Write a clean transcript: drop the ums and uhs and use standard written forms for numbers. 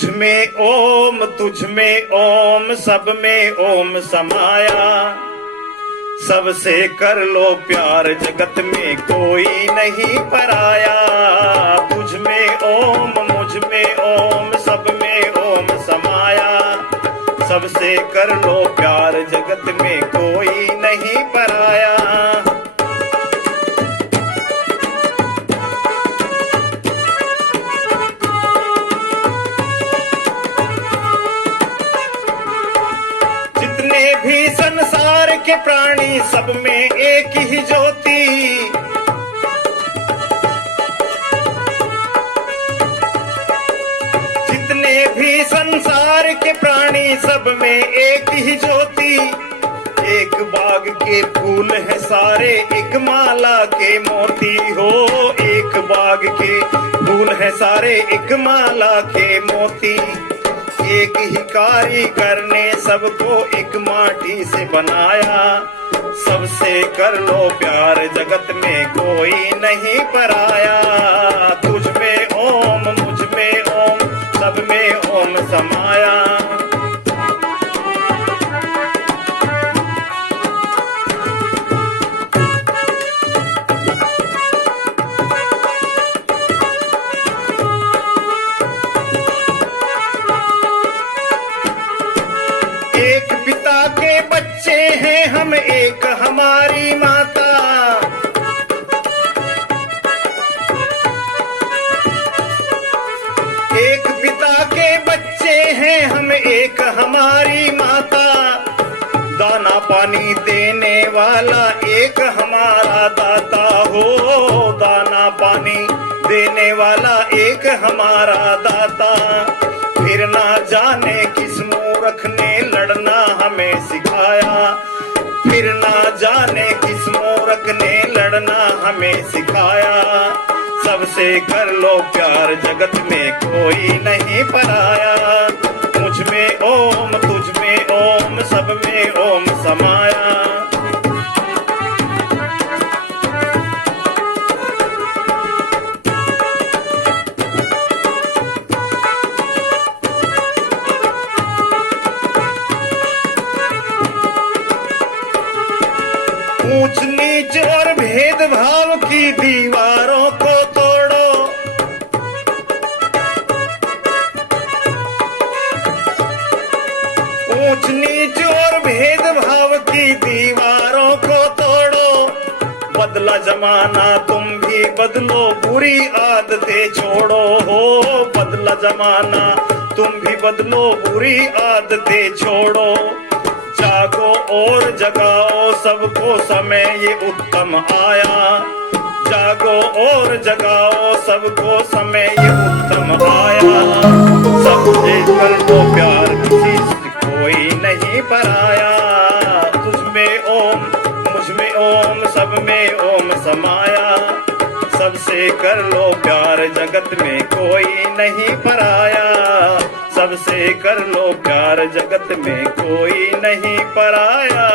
मुझ में ओम तुझ में ओम सब में ओम समाया। सबसे कर लो प्यार जगत में कोई नहीं पराया। तुझ में ओम मुझ में ओम सब में ओम समाया। सबसे कर लो प्यार जगत में कोई नहीं पराया। जितने भी संसार के प्राणी सब में एक ही ज्योति। जितने भी संसार के प्राणी सब में एक ही ज्योति। एक बाग के फूल है सारे एक माला के मोती हो। एक बाग के फूल है सारे एक माला के मोती। एक ही कारीगर ने सबको एक माटी से बनाया। सबसे कर लो प्यार जगत में कोई नहीं पराया। तुझ में ओम मुझ में ओम सब में ओम समाया। एक पिता के बच्चे हैं हम एक हमारी माता। एक पिता के बच्चे हैं हम एक हमारी माता। दाना पानी देने वाला एक हमारा दाता हो। दाना पानी देने वाला एक हमारा दाता। फिर ना जाने किस मूर्ख ने लड़ना हमें सिखाया। फिर ना जाने किस मूर्ख ने लड़ना हमें सिखाया। सबसे कर लो प्यार जगत में कोई नहीं पराया। मुझ में ओम तुझ में ओम सब में ओम समाया। ऊंच नीच और भेदभाव की दीवारों को तोड़ो। ऊंच नीच और भेदभाव की दीवारों को तोड़ो। बदला जमाना तुम भी बदलो बुरी आदतें छोड़ो हो। बदला जमाना तुम भी बदलो बुरी आदतें छोड़ो। जागो और जगाओ सबको समय ये उत्तम आया। जागो और जगाओ सबको समय ये उत्तम आया। सबसे कर लो प्यार किसी से कोई नहीं पराया। तुझ में ओम मुझ में ओम सब में ओम समाया। सबसे कर लो प्यार जगत में कोई नहीं पराया। सबसे कर लो प्यार जगत में कोई नहीं पराया।